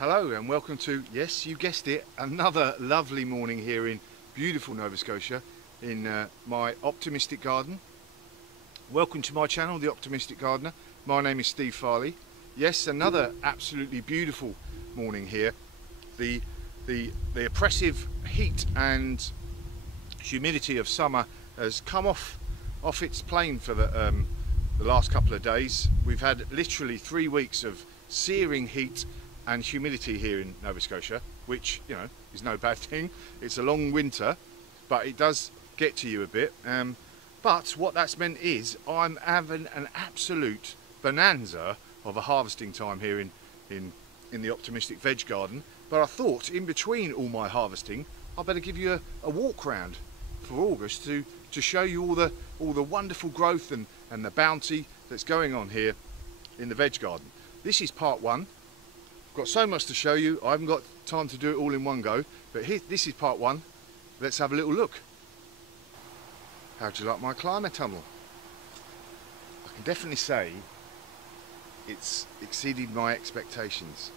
Hello and welcome to, yes, you guessed it, another lovely morning here in beautiful Nova Scotia in my optimistic garden. Welcome to my channel, The Optimistic Gardener. My name is Steve Farley. Yes, another absolutely beautiful morning here. The oppressive heat and humidity of summer has come off its plane for the last couple of days. We've had literally 3 weeks of searing heat and humidity here in Nova Scotia, which, you know, is no bad thing. It's a long winter, but it does get to you a bit. But what that's meant is I'm having an absolute bonanza of a harvesting time here in the Optimistic Veg Garden. But I thought, in between all my harvesting, I better give you a walk round for August to show you all the wonderful growth and the bounty that's going on here in the veg garden. This is part one. I've got so much to show you, I haven't got time to do it all in one go, but this is part one. Let's have a little look. How do you like my climate tunnel? I can definitely say it's exceeded my expectations.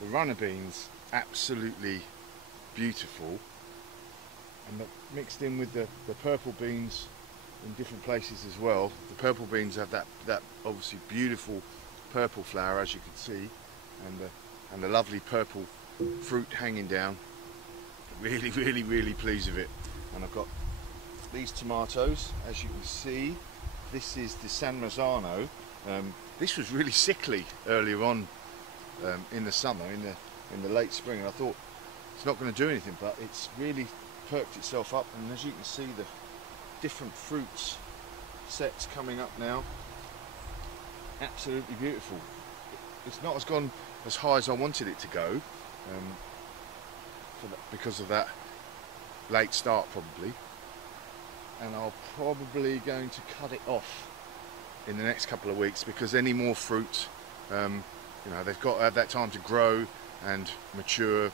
The runner beans, absolutely beautiful, and mixed in with the purple beans in different places as well. The purple beans have that obviously beautiful purple flower, as you can see, and the lovely purple fruit hanging down. Really pleased with it. And I've got these tomatoes, as you can see. This is the San Marzano. This was really sickly earlier on in the summer, in the late spring, and I thought it's not going to do anything, but it's really perked itself up, and as you can see, the different fruits sets coming up now. Absolutely beautiful. It's not gone as high as I wanted it to go, because of that late start probably, and I'm probably going to cut it off in the next couple of weeks, because any more fruit, you know, they've got to have that time to grow and mature,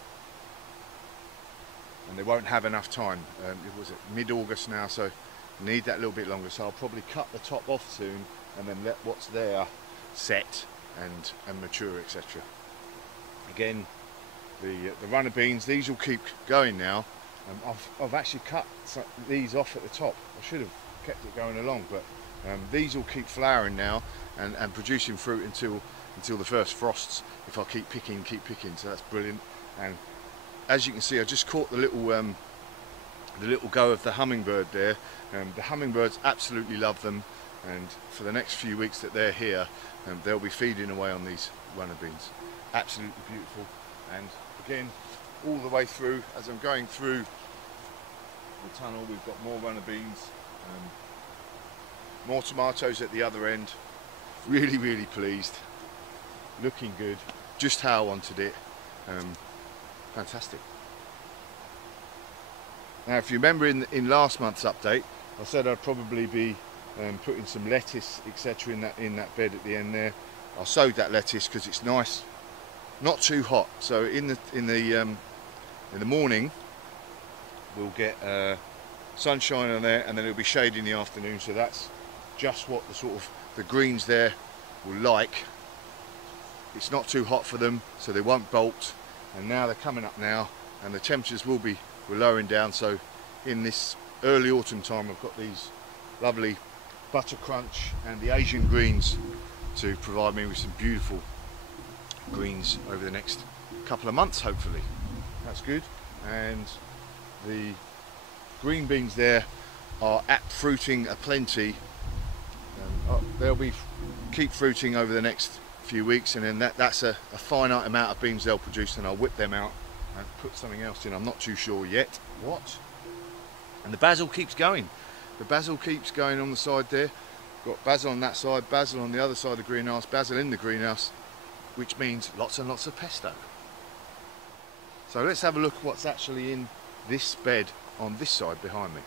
and they won't have enough time. It was mid-August now, so need that little bit longer, so I'll probably cut the top off soon and then let what's there set and mature, etc. Again, the runner beans, these will keep going now. I've actually cut these off at the top. I should have kept it going along, but these will keep flowering now and producing fruit until the first frosts, if I keep picking, so that's brilliant. And as you can see, I just caught the little go of the hummingbird there. The hummingbirds absolutely love them, and for the next few weeks that they're here, they'll be feeding away on these runner beans. Absolutely beautiful. And again, all the way through, as I'm going through the tunnel, we've got more runner beans, more tomatoes at the other end. Really pleased. Looking good, just how I wanted it. Fantastic. Now, if you remember in last month's update, I said I'd probably be putting some lettuce, etc., in that bed at the end there. I sowed that lettuce because it's nice, not too hot. So in the morning we'll get sunshine on there, and then it'll be shade in the afternoon. So that's just what the greens there will like. It's not too hot for them, so they won't bolt. And now they're coming up now, and the temperatures we're lowering down. So in this early autumn time, I've got these lovely butter crunch and the Asian greens to provide me with some beautiful greens over the next couple of months, hopefully. That's good. And the green beans there are fruiting aplenty. They'll keep fruiting over the next few weeks, and then that's a finite amount of beans they'll produce, and I'll whip them out and put something else in. I'm not too sure yet what. And the basil keeps going. The basil keeps going on the side there. Got basil on that side, basil on the other side of the greenhouse, basil in the greenhouse, which means lots and lots of pesto. So let's have a look at what's actually in this bed on this side behind me.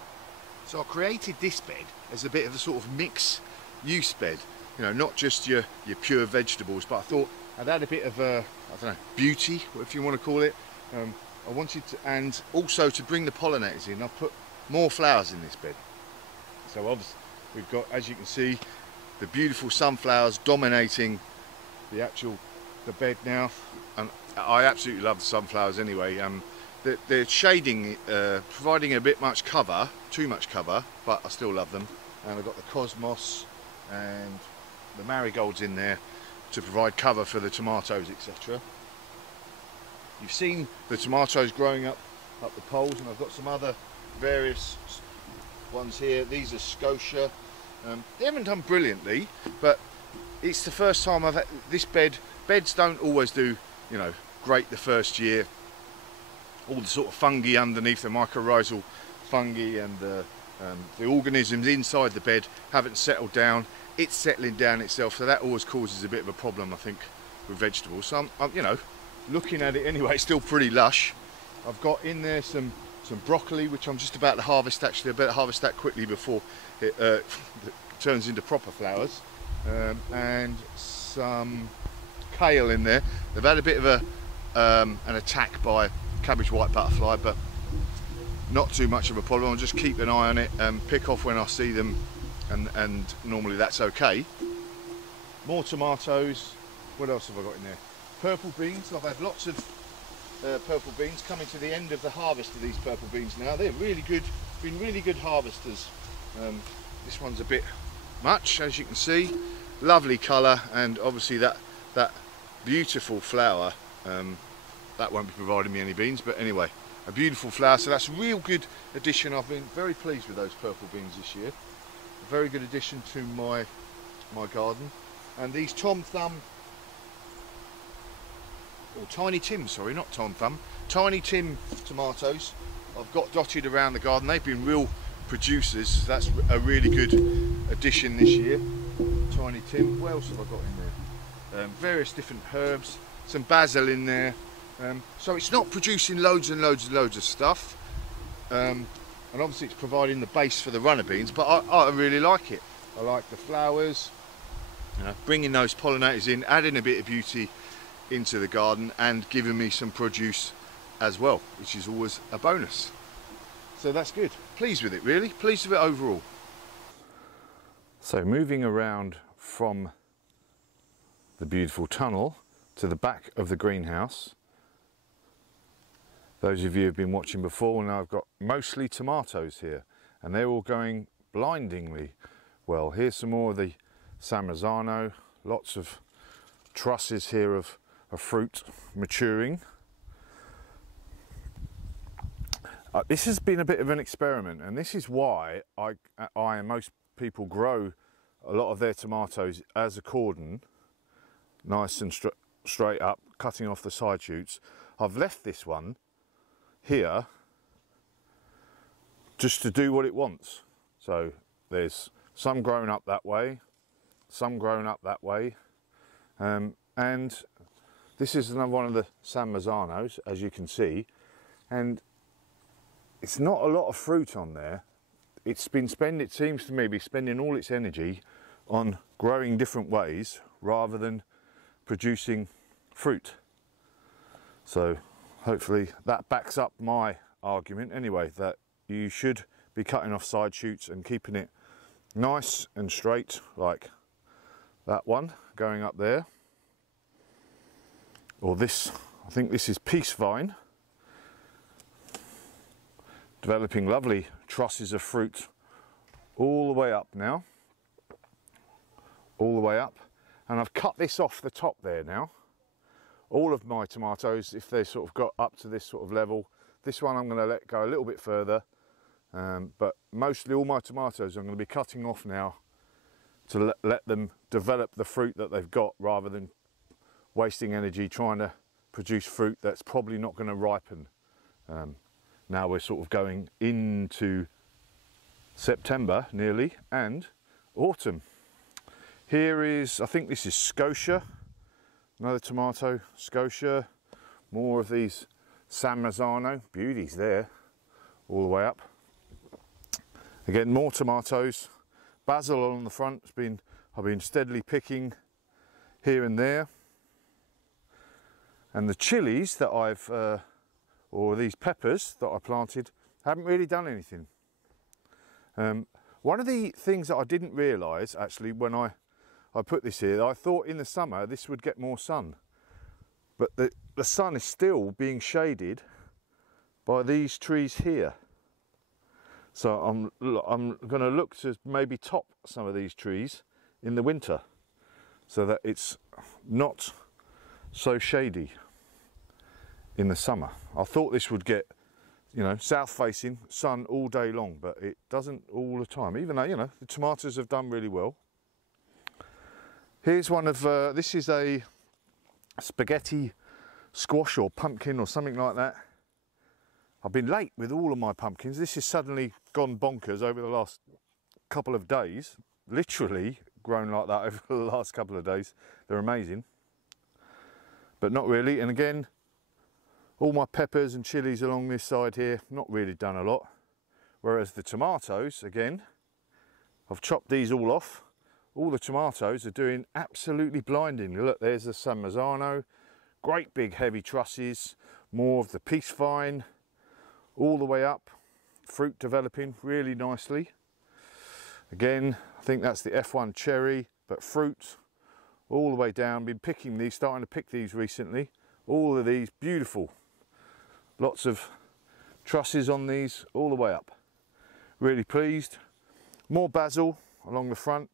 So I created this bed as a bit of a sort of mix use bed, you know, not just your pure vegetables, but I thought I'd add a bit of I don't know, beauty, if you want to call it. I wanted to, and also to bring the pollinators in, I've put more flowers in this bed. So obviously we've got, as you can see, the beautiful sunflowers dominating the bed now. and I absolutely love the sunflowers anyway. They're shading, providing a bit much cover, too much cover, but I still love them. And I've got the cosmos and the marigolds in there to provide cover for the tomatoes, etc. You've seen the tomatoes growing up the poles, and I've got some other various ones here. These are Scotia. They haven't done brilliantly, but it's the first time I've had this bed. Beds don't always do, you know, great the first year. All the sort of fungi underneath, the mycorrhizal fungi and the organisms inside the bed haven't settled down. It's settling down itself, so that always causes a bit of a problem, I think, with vegetables. So I'm you know, looking at it anyway, it's still pretty lush. I've got in there some broccoli, which I'm just about to harvest. Actually, I better harvest that quickly before it turns into proper flowers. And some kale in there. They've had a bit of an attack by cabbage white butterfly, but not too much of a problem. I'll just keep an eye on it and pick off when I see them, and normally that's okay. More tomatoes. What else have I got in there? Purple beans. I've had lots of purple beans. Coming to the end of the harvest of these purple beans now. They're really good, been really good harvesters. This one's a bit much, as you can see. Lovely colour, and obviously that beautiful flower. That won't be providing me any beans, but anyway, a beautiful flower. So that's a real good addition. I've been very pleased with those purple beans this year. A very good addition to my garden. And these Tom Thumb, or Tiny Tim, sorry, not Tom Thumb, Tiny Tim tomatoes I've got dotted around the garden. They've been real producers. That's a really good addition this year. Tiny Tim. What else have I got in there? Various different herbs, some basil in there. So it's not producing loads and loads and loads of stuff, and obviously it's providing the base for the runner beans, but I really like it. I like the flowers, you know, bringing those pollinators in, adding a bit of beauty into the garden, and giving me some produce as well, which is always a bonus. So that's good. Pleased with it, really. Pleased with it overall. So moving around from the beautiful tunnel to the back of the greenhouse. Those of you who've been watching before will know I've got mostly tomatoes here, and they're all going blindingly well. Here's some more of the San Marzano, lots of trusses here of fruit maturing. This has been a bit of an experiment, and this is why I and most people grow a lot of their tomatoes as a cordon, nice and straight up, cutting off the side shoots. I've left this one here just to do what it wants. So there's some growing up that way, some growing up that way, and this is another one of the San Marzanos, as you can see, and it's not a lot of fruit on there. It's been it seems to me, be spending all its energy on growing different ways rather than producing fruit. So hopefully that backs up my argument anyway, that you should be cutting off side shoots and keeping it nice and straight, like that one going up there. Or this, I think this is peace vine, developing lovely trusses of fruit all the way up now, all the way up. And I've cut this off the top there now. All of my tomatoes, if they sort of got up to this sort of level, this one I'm going to let go a little bit further, but mostly all my tomatoes I'm going to be cutting off now to let them develop the fruit that they've got, rather than wasting energy trying to produce fruit that's probably not going to ripen. Now we're sort of going into September nearly, and autumn. Here is, I think this is Scotia, another tomato, Scotia, more of these San Marzano, beauties there, all the way up. Again, more tomatoes, basil on the front, I've been steadily picking here and there. And the chilies that or these peppers that I planted, haven't really done anything. One of the things that I didn't realise, actually, when I put this here, I thought in the summer this would get more sun, but the sun is still being shaded by these trees here. So I'm going to look to maybe top some of these trees in the winter so that it's not so shady in the summer. I thought this would get, you know, south facing sun all day long, but it doesn't all the time, even though, you know, the tomatoes have done really well. Here's one of, this is a spaghetti squash or pumpkin or something like that. I've been late with all of my pumpkins. This has suddenly gone bonkers over the last couple of days. Literally grown like that over the last couple of days. They're amazing. But not really. And again, all my peppers and chilies along this side here, not really done a lot. Whereas the tomatoes, again, I've chopped these all off. All the tomatoes are doing absolutely blindingly. Look, there's the San Marzano. Great big heavy trusses. More of the peace vine. All the way up, fruit developing really nicely. Again, I think that's the F1 cherry, but fruit all the way down. Been picking these, starting to pick these recently. All of these beautiful. Lots of trusses on these all the way up. Really pleased. More basil along the front.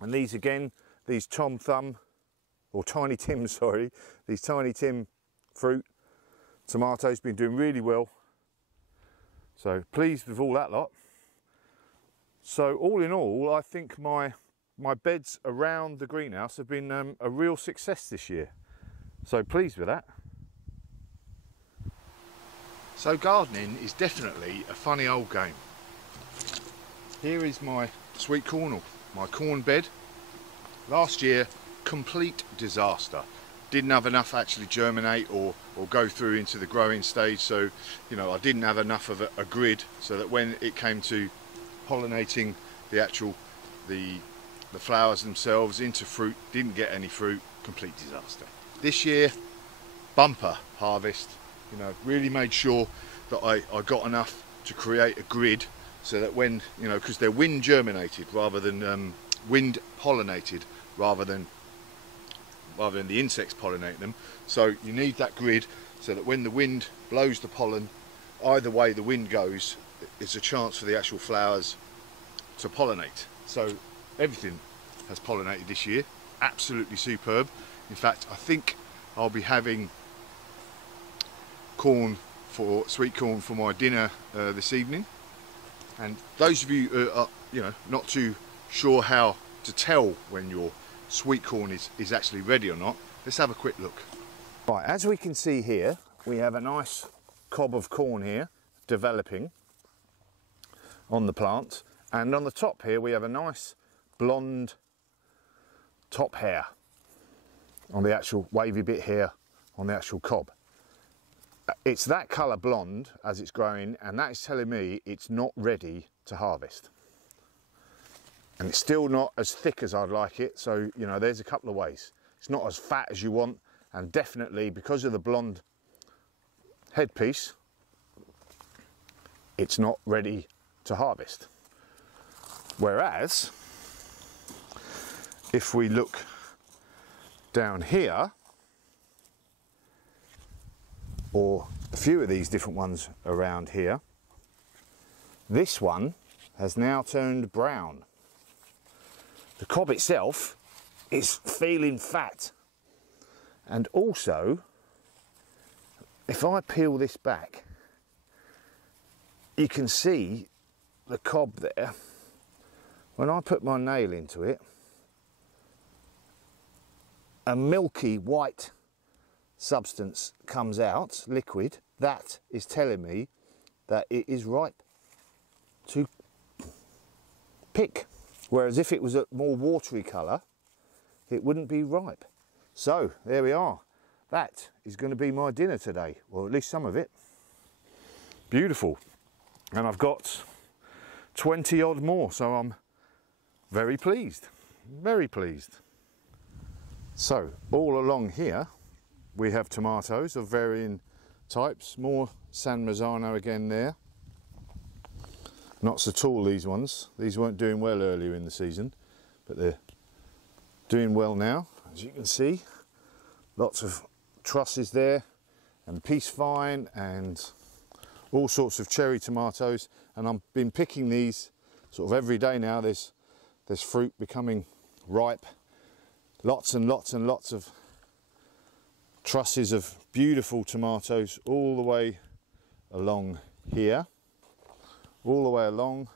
And these again, these Tom Thumb, or Tiny Tim, sorry. These Tiny Tim fruit. Tomatoes been doing really well. So pleased with all that lot. So all in all, I think my beds around the greenhouse have been a real success this year. So pleased with that. So gardening is definitely a funny old game. Here is my sweet corn, or my corn bed. Last year, complete disaster. Didn't have enough actually germinate or go through into the growing stage, so you know, I didn't have enough of a grid so that when it came to pollinating the flowers themselves into fruit, didn't get any fruit. Complete disaster. This year, bumper harvest. You know, really made sure that I got enough to create a grid so that when, you know, because they're wind germinated rather than wind pollinated rather than the insects pollinate them. So you need that grid so that when the wind blows the pollen, either way the wind goes, it's a chance for the actual flowers to pollinate. So everything has pollinated this year. Absolutely superb. In fact, I think I'll be having sweet corn for my dinner this evening. And those of you who are, you know, not too sure how to tell when your sweet corn is actually ready or not, let's have a quick look. Right, as we can see here, we have a nice cob of corn here developing on the plant, and on the top here we have a nice blonde top hair on the actual wavy bit here on the actual cob. It's that colour blonde as it's growing, and that is telling me it's not ready to harvest. And it's still not as thick as I'd like it, so you know, there's a couple of ways. It's not as fat as you want, and definitely because of the blonde headpiece, it's not ready to harvest. Whereas if we look down here, or a few of these different ones around here, this one has now turned brown. The cob itself is feeling fat. And also, if I peel this back, you can see the cob there. When I put my nail into it, a milky white substance comes out, liquid. That is telling me that it is ripe to pick. Whereas if it was a more watery colour, it wouldn't be ripe. So there we are. That is going to be my dinner today, or at least some of it. Beautiful. And I've got 20 odd more, so I'm very pleased. Very pleased. So all along here we have tomatoes of varying types. More San Marzano again there. Not so tall, these ones. These weren't doing well earlier in the season, but they're doing well now, as you can see. Lots of trusses there, and peace vine, and all sorts of cherry tomatoes. And I've been picking these sort of every day now. There's fruit becoming ripe. Lots and lots and lots of trusses of beautiful tomatoes all the way along here, all the way along,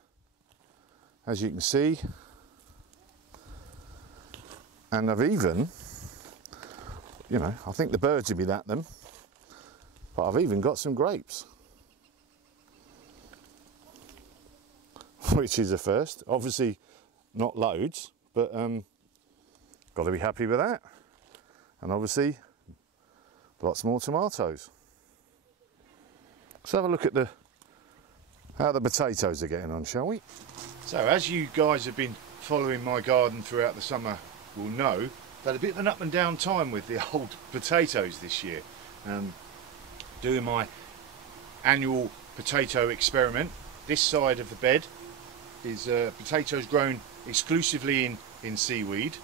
as you can see. And I've even, you know, I think the birds would be at them, but I've even got some grapes, which is a first. Obviously not loads, but got to be happy with that. And obviously lots more tomatoes. Let's have a look at how the potatoes are getting on, shall we? So as you guys have been following my garden throughout the summer will know, I've had a bit of an up and down time with the old potatoes this year. Doing my annual potato experiment. This side of the bed is potatoes grown exclusively in seaweed,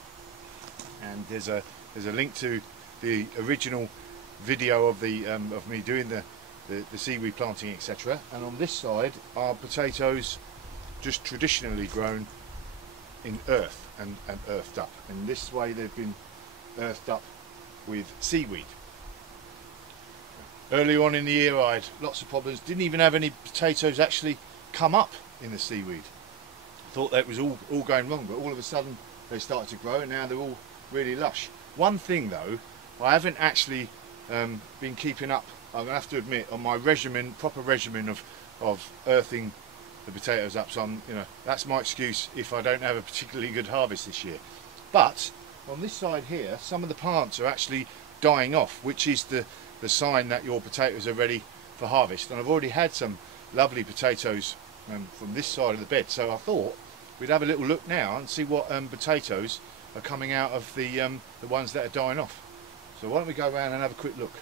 and there's a link to the original video of me doing the seaweed planting, etc. And on this side are potatoes just traditionally grown in earth and earthed up. And this way they've been earthed up with seaweed. Early on in the year I had lots of problems, didn't even have any potatoes actually come up in the seaweed. Thought that was all going wrong, but all of a sudden they started to grow and now they're all really lush. One thing though, I haven't actually been keeping up, I'm going to have to admit, on my regimen, proper regimen of earthing the potatoes up. So that's my excuse if I don't have a particularly good harvest this year. But on this side here, some of the plants are actually dying off, which is the sign that your potatoes are ready for harvest. And I've already had some lovely potatoes from this side of the bed, so I thought we'd have a little look now and see what potatoes are coming out of the ones that are dying off. So why don't we go around and have a quick look.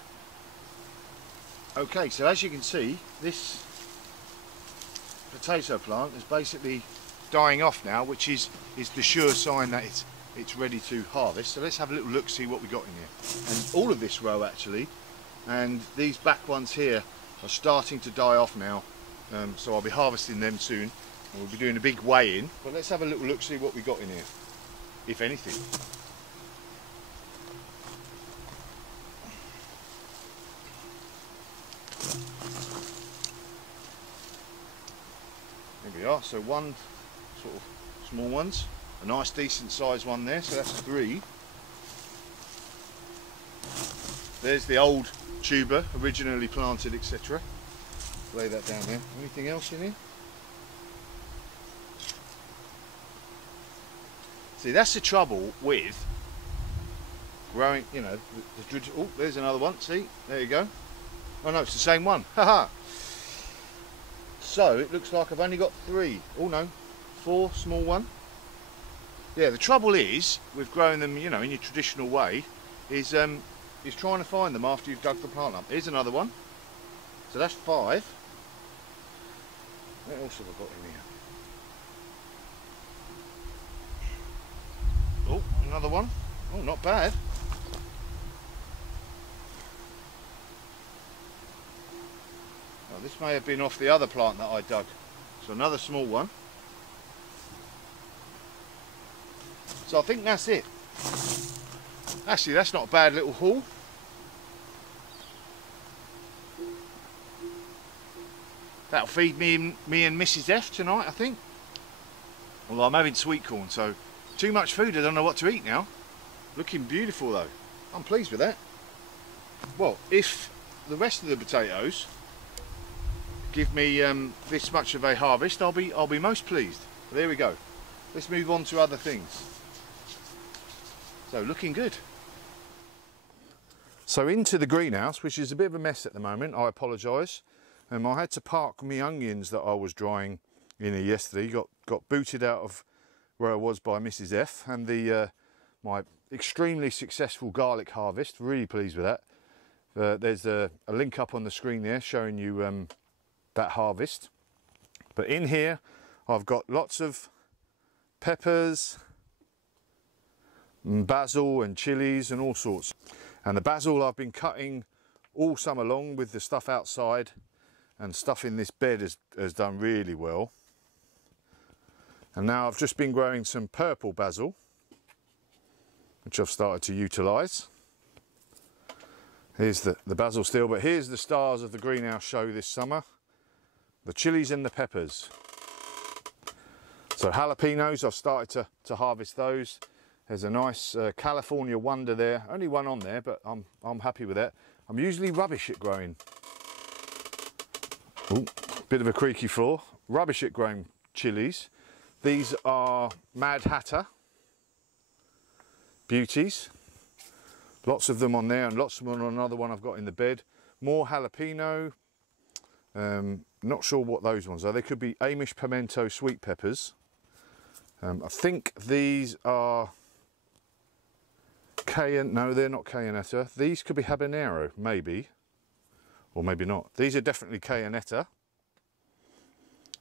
Okay, so as you can see, this potato plant is basically dying off now, which is the sure sign that it's ready to harvest. So let's have a little look, see what we got in here. And all of this row actually, and these back ones here are starting to die off now, so I'll be harvesting them soon and we'll be doing a big weigh-in. But let's have a little look, see what we got in here, if anything. There we are, so one sort of small ones, a nice decent sized one there, so that's 3. There's the old tuber, originally planted, etc. Lay that down there. Anything else in here? See, that's the trouble with growing, you know, oh, there's another one, see, there you go. Oh no, it's the same one, haha. So it looks like I've only got 3, oh no, 4, small one. Yeah, the trouble is with growing them, you know, in your traditional way, is trying to find them after you've dug the plant up. Here's another one, so that's 5. What else have I got in here? Oh, another one. Oh, not bad. Oh, this may have been off the other plant that I dug. So another small one. So I think that's it. Actually, that's not a bad little haul. That'll feed me and Mrs. F tonight, I think. Although I'm having sweet corn, so too much food, I don't know what to eat now. Looking beautiful though. I'm pleased with that. Well, if the rest of the potatoes give me this much of a harvest, I'll be most pleased. But there we go. Let's move on to other things. So looking good. So into the greenhouse, which is a bit of a mess at the moment, I apologise. I had to park my onions that I was drying in here yesterday. Got booted out of where I was by Mrs. F, and my extremely successful garlic harvest. Really pleased with that. There's a link up on the screen there showing you that harvest. But in here I've got lots of peppers and basil and chilies and all sorts. And the basil I've been cutting all summer long with the stuff outside, and stuff in this bed has done really well. And now I've just been growing some purple basil, which I've started to utilise. Here's the basil still, but here's the stars of the greenhouse show this summer. The chilies and the peppers. So jalapenos, I've started to harvest those. There's a nice California Wonder there. Only one on there, but I'm happy with that. I'm usually rubbish at growing. Ooh, bit of a creaky floor. Rubbish at growing chilies. These are Mad Hatter beauties. Lots of them on there, and lots of them on another one I've got in the bed. More jalapeno. Not sure what those ones are. They could be Amish pimento sweet peppers. I think these are cayenne. No, they're not cayennetta. These could be habanero, maybe, or maybe not. These are definitely cayennetta.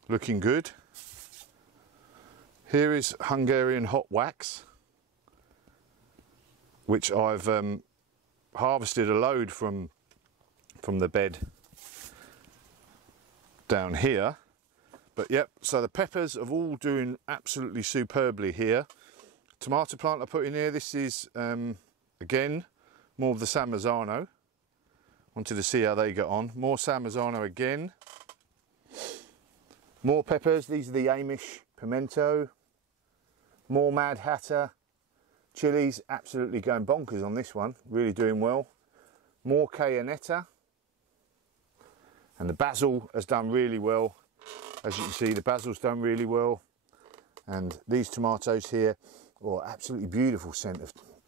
Looking good. Here is Hungarian Hot Wax, which I've harvested a load from the bed down here. But yep, so the peppers are all doing absolutely superbly here. Tomato plant I put in here, this is again more of the San Marzano. Wanted to see how they get on. More San Marzano again. More peppers, these are the Amish pimento. More Mad Hatter. Chilies, absolutely going bonkers on this one, really doing well. More cayennetta. And the basil has done really well. As you can see, the basil's done really well. And these tomatoes here, oh, absolutely beautiful scent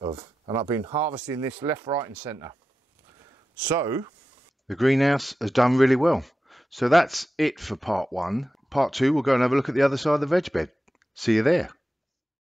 and I've been harvesting this left, right and centre. So, the greenhouse has done really well. So that's it for part one. Part two, we'll go and have a look at the other side of the veg bed. See you there.